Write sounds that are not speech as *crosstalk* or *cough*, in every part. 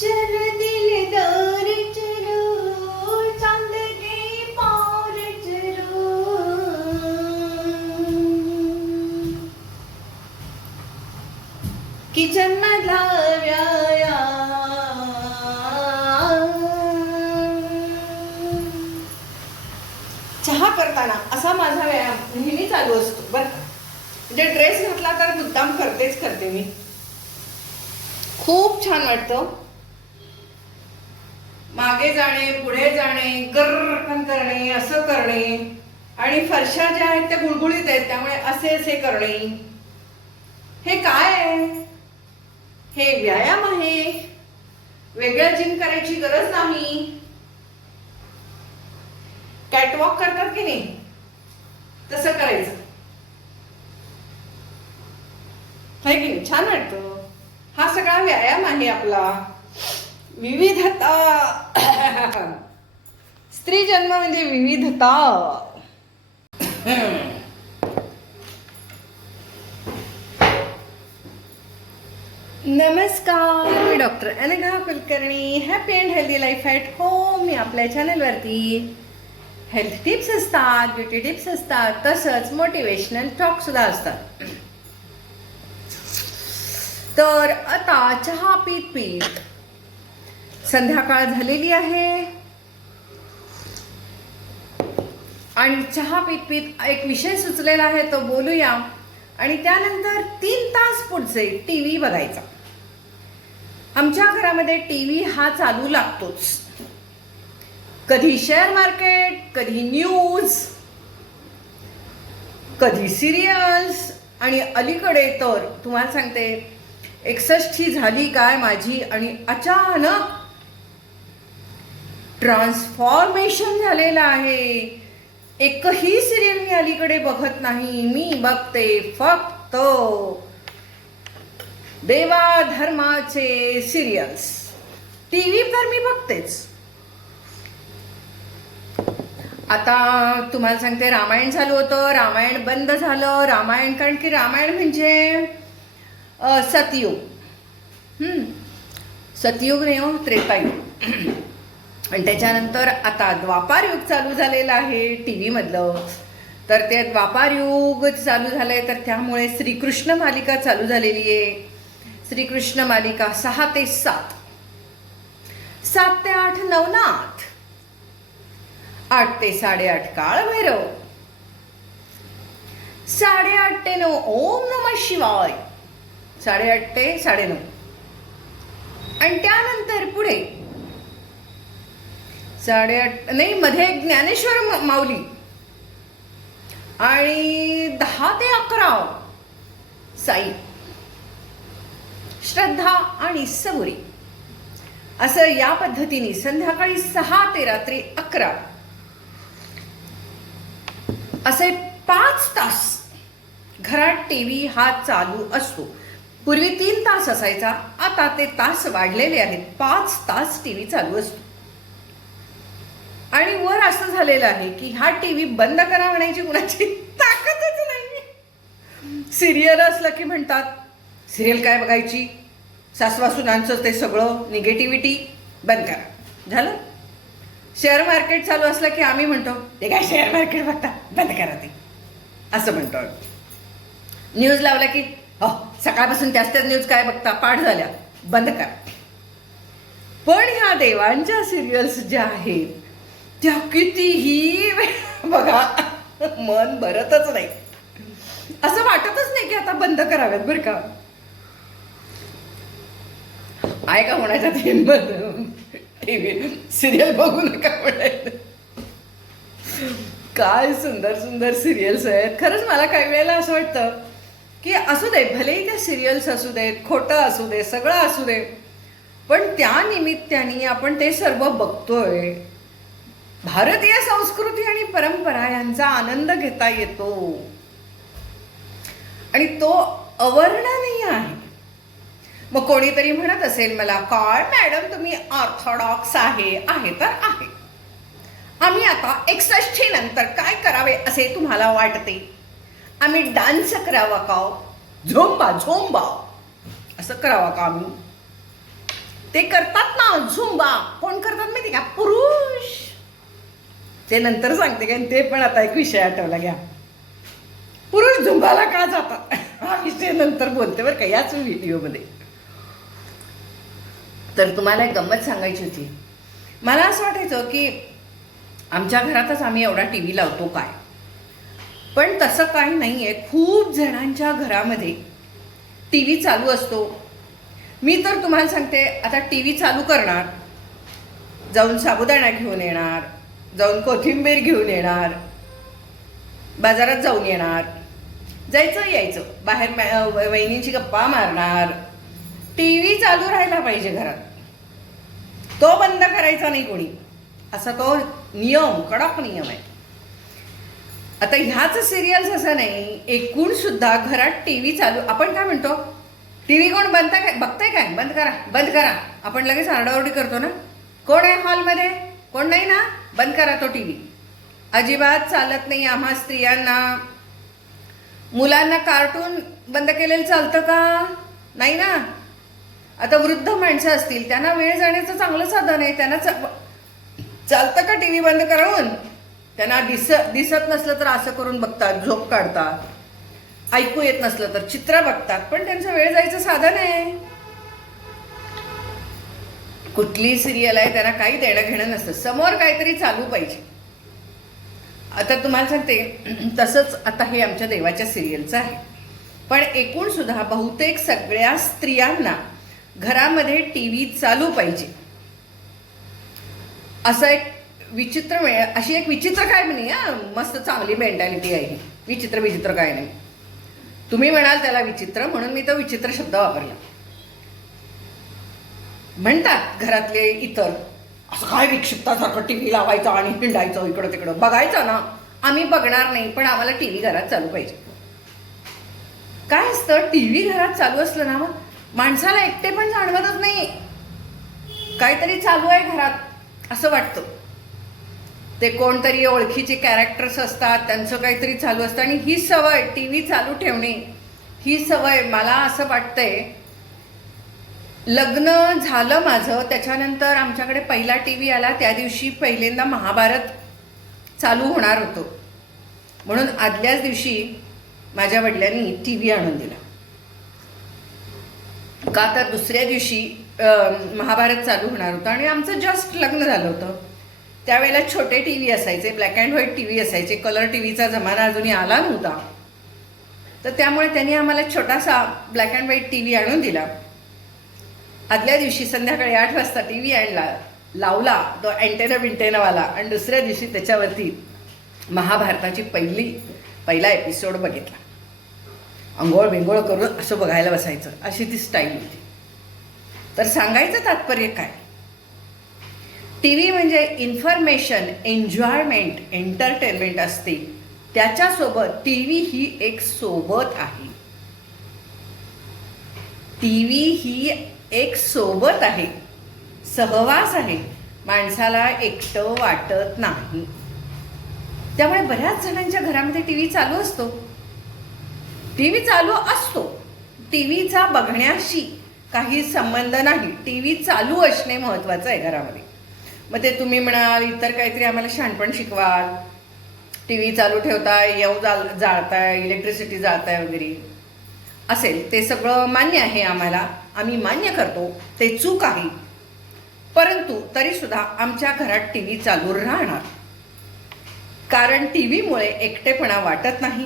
चर दिलदार चरो चांद के पार चरो किचन मधला चहा करताना असा माझा व्यायाम नेहमी चालू असतो बरं म्हणजे ड्रेस घातला तर मुद्दाम करतेच करते मी. खूप छान वाटतं. मागे जाणे पुढे जाणे गर्रकन करणे असं करणे. आणि फरशा ज्या आहेत त्या गुळगुळीत आहेत त्यामुळे असे असे करणे. हे काय आहे? हे व्यायाम आहे. वेगळ्या जिम करायची गरज नाही. कॅटवॉक करतात की नाही? तसं करायचं. आहे की नाही? छान वाटतं. हा सगळा व्यायाम आहे आपला. विविधता. स्त्री जन्म म्हणजे विविधता. नमस्कार मी doctor Anagha Kulkarni. Happy and healthy life at home मी आपल्या चॅनलवरती हेल्थ टिप्स असतात ब्युटी टिप्स असतात तसंच मोटिवेशनल टॉक सुद्धा असतात. तर आता चहा पीत पीत. संध्याकाळ झालेली आहे. आणि चहा पीत पीत एक विषय सुचलेला आहे तो बोलूया. आणि त्यानंतर तीन तास पुढचे टी व्ही बघायचा. आमच्या घरामध्ये टी व्ही हा चालू लागतोच. कधी शेअर मार्केट कधी न्यूज कधी सिरियल्स. आणि अलीकडे तर तुम्हाला सांगते एकसष्टची झाली काय माझी आणि अचानक ट्रान्सफॉर्मेशन झालेलं आहे. एकही सिरियल मी अलीकडे बघत नाही. मी बघते फक्त देवा धर्माचे सिरियल्स टी व्ही तर मी बघतेच. आता तुम्हाला सांगते रामायण झालं होतं. रामायण बंद झालं. रामायण कारण की रामायण म्हणजे सतयुग. सतयुग नाही हो त्रेतायुग आणि त्याच्यानंतर आता द्वापार युग चालू झालेलं आहे टी व्हीमधलं तर ते द्वापार युग चालू झालंय तर त्यामुळे श्रीकृष्ण मालिका चालू झालेली आहे. श्रीकृष्ण मालिका सहा ते सात. सात ते आठ नवनाथ. आठ ते साडेआठ काळ भैरव साडेआठ ते नऊ ओम नम शिवाय. साडेआठ ते साडेनऊ. आणि त्यानंतर पुढे साडेआठ नाही मध्ये ज्ञानेश्वर माऊली. आणि दहा ते अकरा साई. श्रद्धा आणि समोरी असं या पद्धतीने संध्याकाळी सहा ते रात्री अकरा. असे पाच तास घरात टीव्ही हा चालू असतो. पूर्वी तीन तास असायचा आता ते तास वाढलेले आहेत. पाच तास टीव्ही चालू असतो. असं झालेलं आहे की हा टीव्ही बंद करा म्हणायची कुणाची ताकदच नाही सिरियल असलं की म्हणतात सिरियल काय बघायची? सासवासुनांचं ते सगळं निगेटिव्हिटी बंद करा. झालं? शेअर मार्केट चालू असलं की आम्ही म्हणतो ते काय शेअर मार्केट बघता? बंद करा ते. असं म्हणतो न्यूज लावला की हो सकाळपासून त्याच त्याच न्यूज काय बघता? पाठ झाल्या. बंद करा. पण ह्या देवांच्या सिरियल्स ज्या आहेत त्या कितीही बघा मन भरतच नाही. असं वाटतच नाही की आता बंद कराव्यात बरं का. आहे का म्हणायचं ते टीव्ही सिरियल बघू नका म्हणायचं. काय सुंदर सुंदर सिरियल्स आहेत. खरंच मला काही वेळेला असं वाटतं की असू दे भलेही त्या सिरियल्स असू देत खोटं असू दे सगळं असू दे पण त्या निमित्ताने आपण ते सर्व बघतोय. भारतीय संस्कृती आणि परंपरा यांचा आनंद घेता येतो. आणि तो अवर्णनीय आहे. मग कोणीतरी म्हणत असेल मला काय मॅडम तुम्ही ऑर्थोडॉक्स आहे आहे तर आहे. आम्ही आता एकसष्टी नंतर काय करावे असे तुम्हाला वाटते? आम्ही डान्स करावा का हो? झोंबा झोंबा. असं करावा का आम्ही? ते करतात ना झुंबा. कोण करतात माहिती का? पुरुष. ते नंतर सांगते कारण ते पण आता एक विषय आठवला घ्या. पुरुष झुंबाला का जातात? हा विषय नंतर बोलते बरं का याच व्हिडिओमध्ये. तर तुम्हाला एक गंमत सांगायची होती. मला असं वाटायचं की आमच्या घरातच आम्ही एवढा टी व्ही लावतो काय? पण तसं काही नाही आहे खूप जणांच्या घरामध्ये टी व्ही चालू असतो. मी तर तुम्हाला सांगते आता टी व्ही चालू करणार जाऊन साबुदाणा घेऊन येणार जाऊन कोथिंबीर घेऊन येणार. बाजारात जाऊन येणार. जायचं यायचं. बाहेर वहिनीची वहिनींची गप्पा मारणार. टी व्ही चालू राहायला पाहिजे घरात. तो बंद करायचा नाही कोणी. असा तो नियम कडक नियम आहे. आता ह्याच सिरियल्स असं नाही. एकूण सुद्धा घरात टी व्ही चालू आपण काय म्हणतो? टी व्ही कोण बंद काय बघताय काय? बंद करा बंद करा. आपण लगेच आरडाओरडी करतो ना? कोण आहे हॉलमध्ये कोण नाही ना? बंद करा तो टी व्ही अजिबात चालत नाही आम्हा स्त्रियांना. मुलांना कार्टून बंद केलेलं चालतं का? नाही ना? आता वृद्ध माणसं असतील त्यांना वेळ जाण्याचं चांगलं साधन आहे. त्यांना चालतं का टी व्ही बंद करून त्यांना दिस दिसत नसलं तर असं करून बघतात झोप काढतात ऐकू येत नसलं तर चित्र बघतात. पण त्यांचं वेळ जायचं साधन आहे. कुठली सिरियल आहे त्यांना काही देणं घेणं नसतं. समोर काहीतरी चालू पाहिजे. आता तुम्हाला सांगते *clears throat* तसंच आता हे आमच्या देवाच्या सिरियलचं आहे. पण एकूणसुद्धा बहुतेक सगळ्या स्त्रियांना घरामध्ये टी व्ही चालू पाहिजे. असं एक विचित्र मिळ अशी एक विचित्र काय म्हणे हा मस्त चांगली मेंटॅलिटी आहे विचित्र विचित्र काय नाही. तुम्ही म्हणाल त्याला विचित्र म्हणून मी तो विचित्र शब्द वापरला. म्हणतात घरातले इतर असं काय विक्षिप्तासारखं टी व्ही लावायचं आणि हिंडायचं इकडं तिकडं. बघायचं ना आम्ही बघणार नाही पण आम्हाला टी व्ही घरात चालू पाहिजे. काय असतं टी व्ही घरात चालू असलं ना मग माणसाला एकटे पण जाणवतच नाही. काहीतरी चालू आहे घरात असं वाटतं. ते कोणतरी ओळखीचे कॅरेक्टर्स असतात त्यांचं काहीतरी चालू असतं आणि ही सवय टी व्ही चालू ठेवणे ही सवय मला असं वाटतंय लग्न झालं माझं त्याच्यानंतर आमच्याकडे पहिला टी व्ही आला त्या दिवशी पहिल्यांदा महाभारत चालू होणार होतं. म्हणून आदल्याच दिवशी माझ्या वडिलांनी टी व्ही आणून दिला. का तर दुसऱ्या दिवशी महाभारत चालू होणार होतं आणि आमचं जस्ट लग्न झालं होतं. त्यावेळेला छोटे टी व्ही असायचे black and white T V असायचे कलर टी व्हीचा जमाना अजूनही आला नव्हता. तर त्यामुळे त्यांनी आम्हाला छोटासा black and white T V आणून दिला. आदल्या दिवशी संध्याकाळी आठ वाजता टी व्ही आणला लावला तो अँटेना बिंटेनावाला आणि दुसऱ्या दिवशी त्याच्यावरती महाभारताची पहिली पहिला एपिसोड बघितला. अंघोळ बिंगोळ करून असं बघायला बसायचं. अशी ती स्टाईल होती. तर सांगायचं तात्पर्य काय? टी व्ही म्हणजे इन्फॉर्मेशन एन्जॉयमेंट एंटरटेनमेंट असते. त्याच्यासोबत टी व्ही ही एक सोबत आहे. टी व्ही ही एक सोबत आहे. सहवास आहे. माणसाला एकटं वाटत नाही. त्यामुळे बऱ्याच जणांच्या घरामध्ये टी व्ही चालू असतो. टी व्ही चालू असतो. टी व्हीचा बघण्याशी काही संबंध नाही. टी व्ही चालू असणे महत्त्वाचं आहे घरामध्ये. मग ते तुम्ही म्हणाल इतर काहीतरी आम्हाला शहाणपण शिकवाल. टी व्ही चालू ठेवताय येऊ जाल जाळताय इलेक्ट्रिसिटी जाळताय वगैरे. असेल ते सगळं मान्य आहे आम्हाला. आम्ही मान्य करतो ते चूक आहे. परंतु तरीसुद्धा आमच्या घरात टी व्ही चालू राहणार. कारण टी व्हीमुळे एकटेपणा वाटत नाही.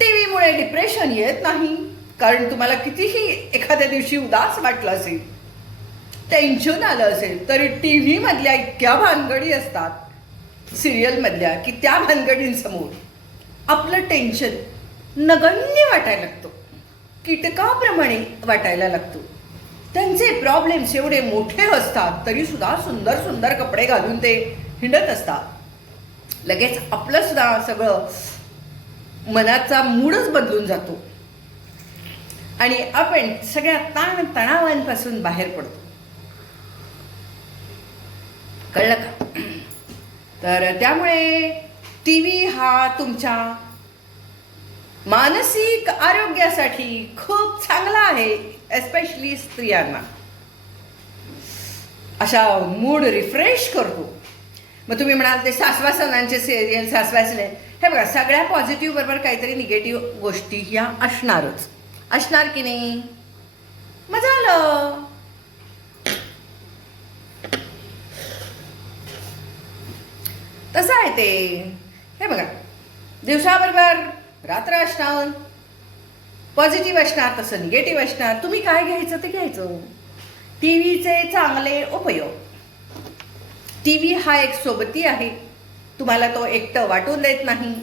टी व्हीमुळे डिप्रेशन येत नाही. कारण तुम्हाला कितीही एखाद्या दिवशी उदास वाटलं असेल टेन्शन आलं असेल तरी टी व्हीमधल्या इतक्या भानगडी असतात सिरियलमधल्या की त्या भानगडींसमोर आपलं टेन्शन नगण्य वाटायला लागतं. कीटकाप्रमाणे वाटायला लागतो. त्यांचे प्रॉब्लेम्स एवढे मोठे असतात तरी सुद्धा सुंदर सुंदर कपडे घालून ते हिंडत असतात. लगेच आपलं सुद्धा सगळं मनाचा मूडच बदलून जातो. आणि आपण सगळ्या ताण तणावांपासून बाहेर पडतो. कळलं का? तर त्यामुळे टी व्ही हा तुमच्या मानसिक आरोग्यासाठी खूप चांगला आहे एस्पेशली स्त्रियांना. अशा मूड रिफ्रेश करतो. मग तुम्ही म्हणाल ते सासवा सणांचे सिरियल सासवासले. हे बघा सगळ्या पॉझिटिव्ह बरोबर काहीतरी निगेटिव्ह गोष्टी ह्या असणारच. असणार की नाही? मग झालं. तसं आहे ते. हे बघा दिवसाबरोबर रात्र असणार पॉझिटिव्ह असणार तसं निगेटिव्ह असणार. तुम्ही काय घ्यायचं ते घ्यायचं. टी व्हीचे चांगले उपयोग. टी व्ही हा एक सोबती आहे. तुम्हाला तो एकटं वाटून देत नाही.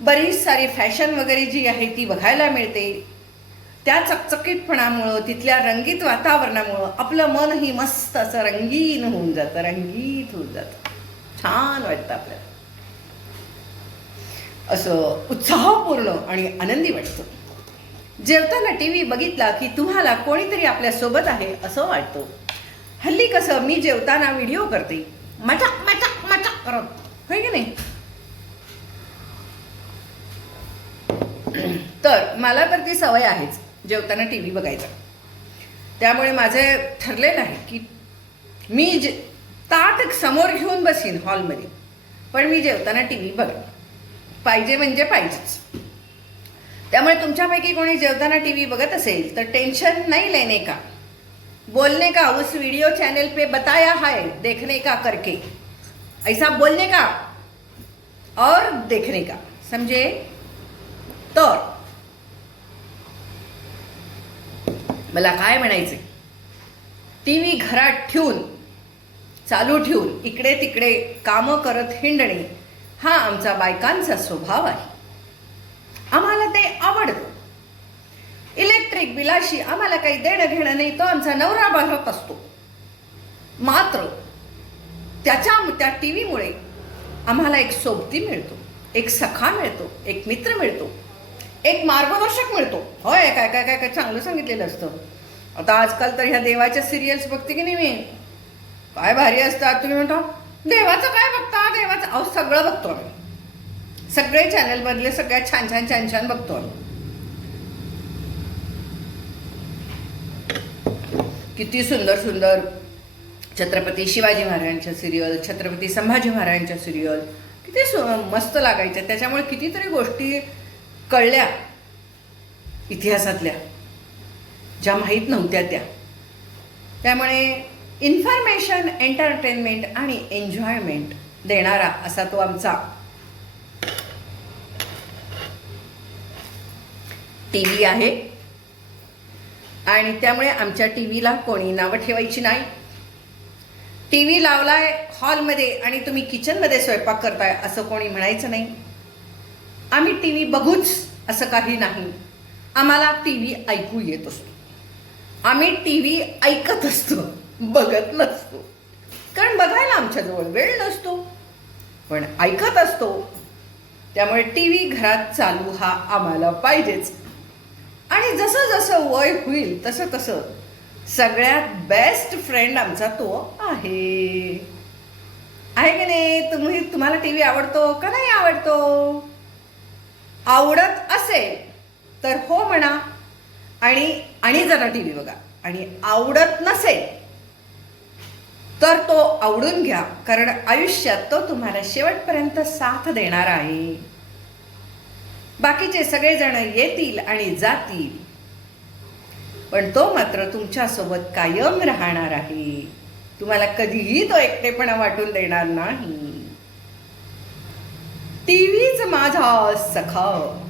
बरीच सारी फॅशन वगैरे जी आहे ती बघायला मिळते. त्या चकचकीतपणामुळं तिथल्या रंगीत वातावरणामुळं आपलं मनही मस्त असं रंगीन होऊन जातं रंगीत होऊन जातं. छान वाटतं आपल्याला. असं उत्साहपूर्ण आणि आनंदी वाटतं. जेवताना टी व्ही बघितला की तुम्हाला कोणीतरी आपल्यासोबत आहे असं वाटतं. हल्ली कसं मी जेवताना व्हिडिओ करते. मटक मटक मटक करत. होय की नाही? *clears throat* तर मला तर ती सवय आहेच जेवताना टी व्ही बघायचा. त्यामुळे माझे ठरलेलं आहे की मी जे ताट समोर घेऊन बसीन हॉलमध्ये पण मी जेवताना टी व्ही बघेन. पाहिजे म्हणजे पाहिजेच. त्यामुळे तुमच्यापैकी कोणी जेवताना टी व्ही बघत असेल तर टेन्शन नहीं लेने का? बोलने का? उस वीडियो चैनल पे बताया है देखने का करके. ऐसा बोलने का? और देखने का. समझे? तर. मला काय म्हणायचे टी व्ही घरात ठेवून चालू ठेवून इकडे तिकडे कामं करत हिंडणे हा आमचा बायकांचा स्वभाव आहे. आम्हाला ते आवडतं. इलेक्ट्रिक बिलाशी आम्हाला काही देणं घेणं नाही तो आमचा नवरा भरत असतो. मात्र त्याच्या त्या टी व्हीमुळे आम्हाला एक सोबती मिळतो एक सखा मिळतो एक मित्र मिळतो एक मार्गदर्शक मिळतो. होय काय काय काय काय चांगलं सांगितलेलं असतं. आता आजकाल तर ह्या देवाच्या सिरियल्स बघते की नाही मी? काय भारी असतात तुम्ही म्हणता? देवाचं काय बघता? देवाचं अहो सगळं बघतो आम्ही. सगळे चॅनलमधले सगळ्या सगळ्यात छान छान छान छान बघतो आम्ही. किती सुंदर सुंदर छत्रपती शिवाजी महाराजांच्या सिरियल छत्रपती संभाजी महाराजांच्या सिरियल किती सु मस्त लागायच्या त्याच्यामुळे कितीतरी गोष्टी कळल्या इतिहासातल्या ज्या माहीत नव्हत्या त्या. त्यामुळे इन्फॉर्मेशन एंटरटेनमेंट आणि एन्जॉयमेंट देणारा असा तो आमचा टी व्ही आहे. आणि त्यामुळे आमच्या टी व्हीला कोणी नावं ठेवायची नाही. टी व्ही लावलाय हॉलमध्ये आणि तुम्ही किचनमध्ये स्वयंपाक करताय असं कोणी म्हणायचं नाही. आम्ही टी व्ही बघूच असं काही नाही. आम्हाला टी व्ही ऐकू येत असतो. आम्ही टी व्ही ऐकत असतो. बघत नसतो. कारण बघायला आमच्याजवळ वेळ नसतो. पण ऐकत असतो. त्यामुळे टी व्ही घरात चालू हा आम्हाला पाहिजेच. आणि जसं जसं वय होईल तसं तसं सगळ्यात बेस्ट फ्रेंड आमचा तो आहे. आहे की नाही? तुम्ही तुम्हाला टी व्ही आवडतो का नाही आवडतो? आवडत असेल तर हो म्हणा. आणि आणि जरा टी व्ही बघा. आणि आवडत नसेल तर तो आवडून घ्या कारण आयुष्यात तो तुम्हाला शेवटपर्यंत साथ देणार आहे. बाकीचे सगळेजण येतील आणि जातील. पण तो मात्र तुमच्यासोबत कायम राहणार आहे. तुम्हाला कधीही तो एकटेपणा वाटून देणार नाही. टीव्हीच माझा सखा.